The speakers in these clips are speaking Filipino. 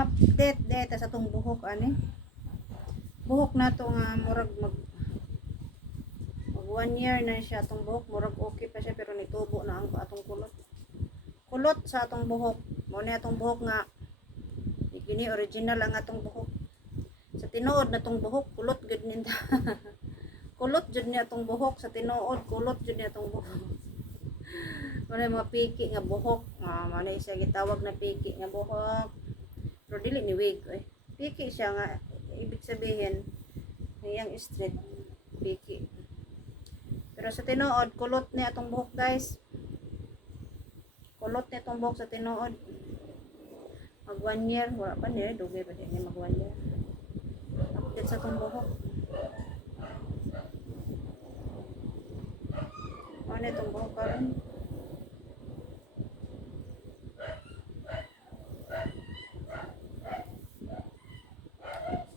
update data sa tong buhok ani. Buhok na to nga murag mag 1 year na siya tong buhok, murag okay pa siya pero nitubo na ang atong kulot. Kulot sa atong buhok. Mo ni atong buhok nga gini original ang atong buhok. Sa tinuod na tong buhok, kulot gud ninda. Kulot jud niya atong buhok sa tinuod, kulot jud niya atong buhok. Muna mga piki nga buhok, muna siya gitawag na piki nga buhok. Pero dili ni wig, piki siya nga, ibig sabihin, niyang straight, piki. Pero sa tinuod, kulot niya atong buhok guys. Kulot niya atong buhok sa tinuod. Mag 1 year, wala pa niya, dugay pa niya mag 1 year. Update sa atong buhok. Ano itong buhok karon?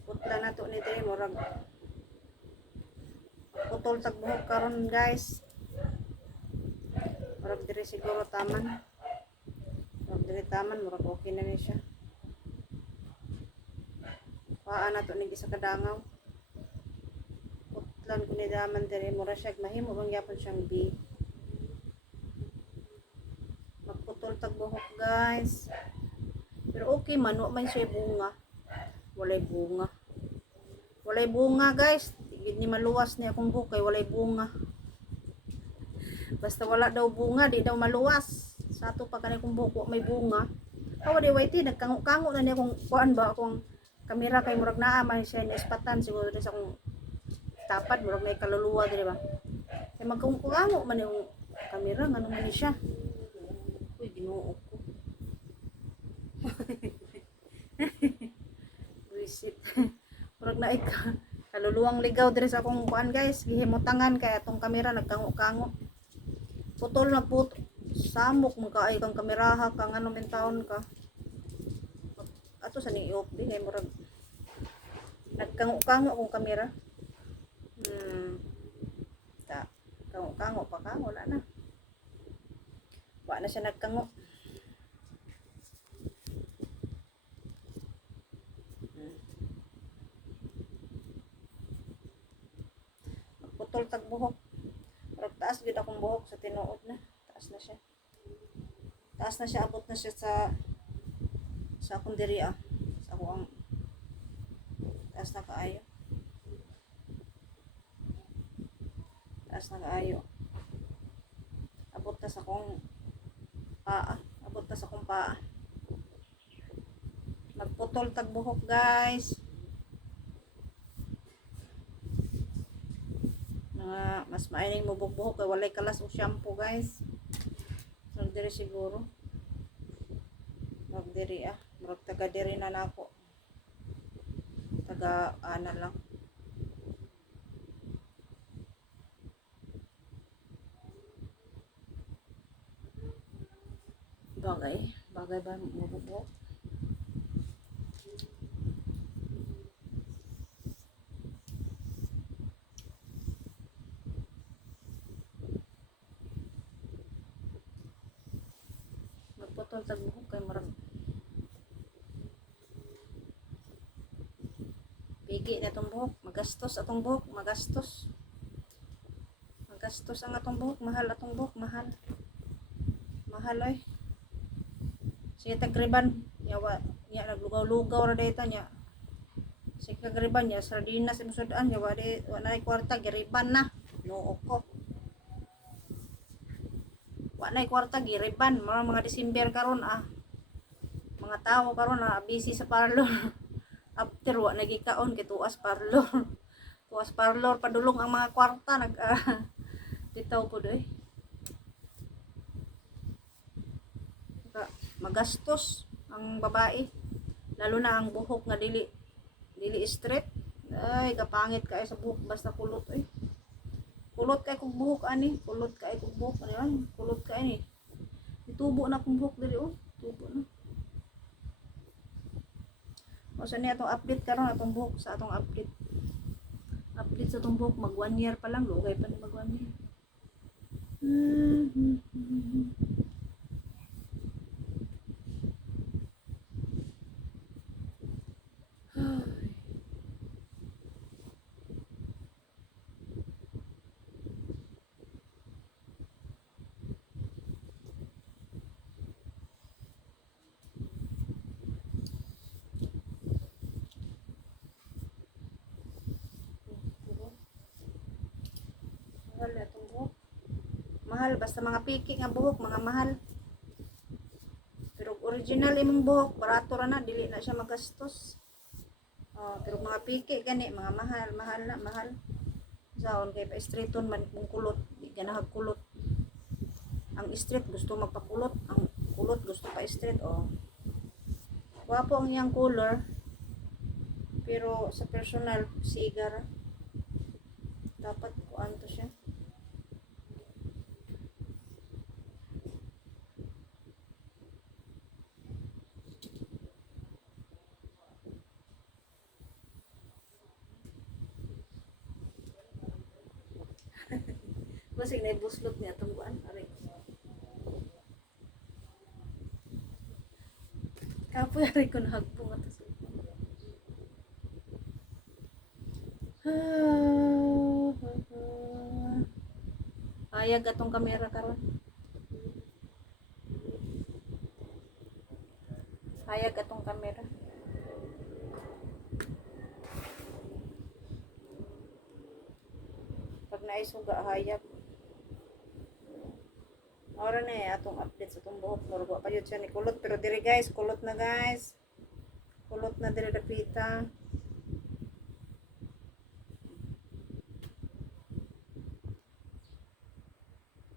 Putla na to ni diri murag putol tag buhok karon guys. Murag diri siguro taman. Murag diri taman murag okay na ni siya. Paa na to ni sa kadangaw. Putlan ko ni daman diri mura siya mahimo bang yapon siyang B. Magputol tag buhok guys. Pero okay man, wa man siya bunga. Walay bunga. Walay bunga guys. Tigid ni maluwas ni akong buhok kay walay bunga. Basta wala daw bunga, di daw maluwas. Sa ato pa kanay kong buhok, may bunga. Awa di whitey, nagkango-kango na niya kung kuan ba akong kamera kay murag naa man siya na ispatan siguro sa akong tapad murag may kaluluwa diri ba. Kay magkango man yung kamera ngano man siya. Uy, Ginoo ko. Visit. Murag na kaluluwang ligaw diri sa akong kuan guys, gihimutangan kay atong kamera nagkango-kango. Putol na put samok mo ka ay kang kameraha kang ano men taon ka. Ato sa ni i-off di kay murag nagkango-kango akong kamera. Ta kango-kango pa ka wala na. Wa na siya nagkango. Putol tag buhok. Pero taas gid akong buhok sa tinuod na. Taas na siya. Taas na siya, abot na siya sa akong diri Sa akong taas na kaayo. Taas na kaayo. Abot na sa akong paa. Abot na sa akong paa. Magputol tag buhok guys. Mas maining mo buhok kay walay kalas og shampoo guys. Mag diri siguro. Mag diri murag taga diri na nako. Taga ana lang. Bagay ba mo buhok? Putol tag buhok kay murag pigi na itong buhok, magastos ang atong buhok, mahal atong buhok, mahal oy. Sige tagriban yawa nya naglugaw-lugaw ra dayta nya. Sige tagriban nya sardinas sa sudan yawa di wala ay kwarta giriban na noo ko. Wanay kwarta giriban mga December karon mga tao karon busy sa parlor. After wa nagikaon kay tuas parlor padulong ang mga kwarta bitaw pud magastos ang babae lalo na ang buhok nga dili straight ay kapangit kay sa buhok basta kulot kulot kay kog buhok kulot kay kog buhok kulot kay ni itubo na kong buhok diri tubo na o sa ni atong update karon atong buhok sa atong update sa atong buhok mag 1 year pa lang lugay pa ni mag 1 year. mahal, basta mga piki nga buhok, mga mahal. Pero original imong buhok, barato ra na, dili na siya magastos. Oh, pero mga piki gani, mga mahal, mahal na, mahal. Saon kay pa straighton man kung kulot, di ka nahagkulot. Ang straight gusto magpakulot, ang kulot gusto pa straight. Oh. Wapo ang iyang color, pero sa personal, sigar. Dapat kuan to siya. Basig na ibuslot niya itong kuan. Aray. Kapoy aray ko nahagpong ato sa Ayag atong kamera karon. Hayag atong kamera. Pag naisuga hayag. Ora na atong update sa itong buhok. Murgo pa yun siya ni kulot. Pero diri guys, kulot na guys. Kulot na diri dapita.